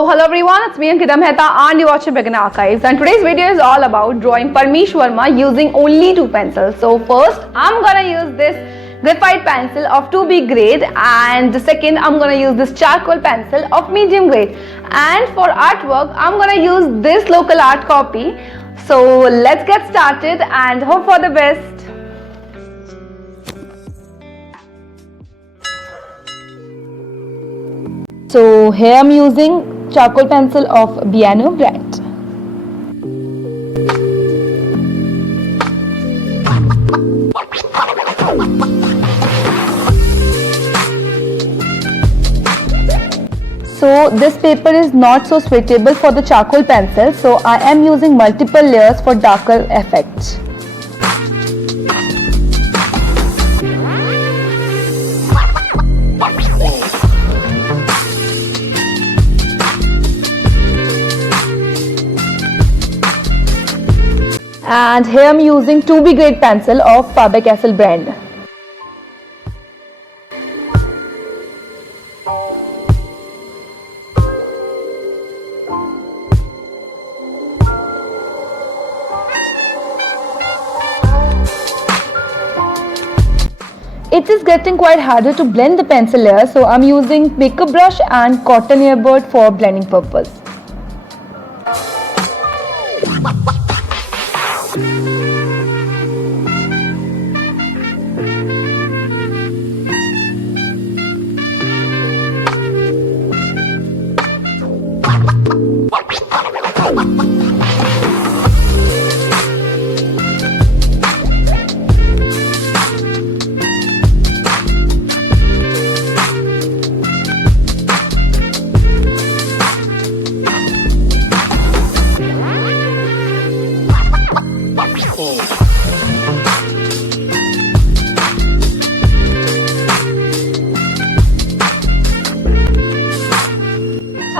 Hello everyone, it's me Ankita Mehta and you're watching Beginner Archives, and today's video is all about drawing Parmish Verma using only two pencils. So first I'm gonna use this graphite pencil of 2B grade, and the second I'm gonna use this charcoal pencil of medium grade, and for artwork I'm gonna use this local art copy. So let's get started and hope for the best. So here I'm using charcoal pencil of Piano brand. So this paper is not so suitable for the charcoal pencil, so I am using multiple layers for darker effect. And here I am using 2B grade pencil of Faber-Castell brand. It is getting quite harder to blend the pencil layer, so I am using makeup brush and cotton earbud for blending purpose.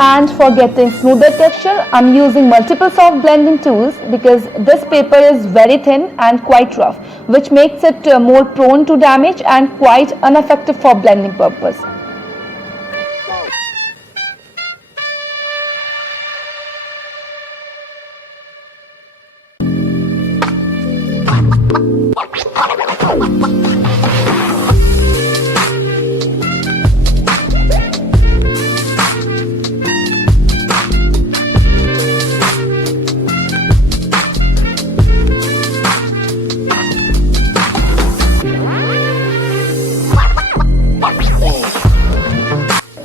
And for getting smoother texture, I'm using multiple soft blending tools because this paper is very thin and quite rough, which makes it more prone to damage and quite ineffective for blending purpose.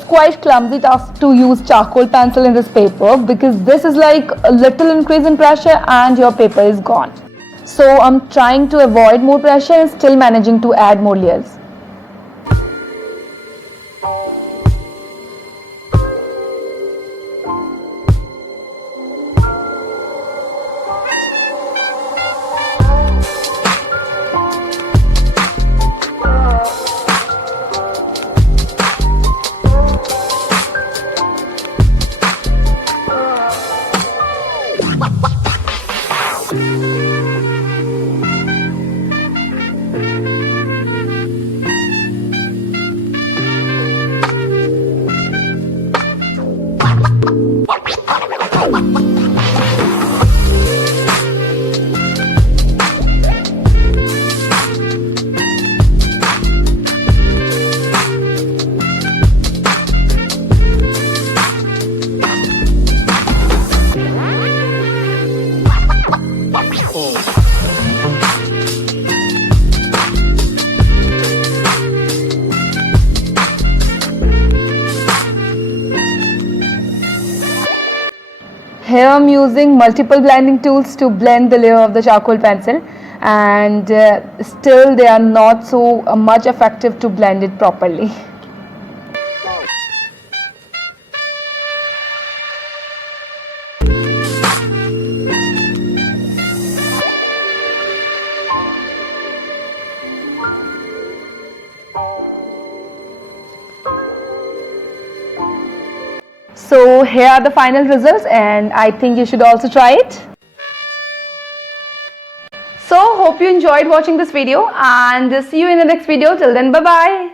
Quite clumsy task to use charcoal pencil in this paper because this is like a little increase in pressure and your paper is gone. So I'm trying to avoid more pressure and still managing to add more layers. Here I'm using multiple blending tools to blend the layer of the charcoal pencil, and still they are not so much effective to blend it properly. So here are the final results, and I think you should also try it. So hope you enjoyed watching this video, and see you in the next video. Till then, bye bye.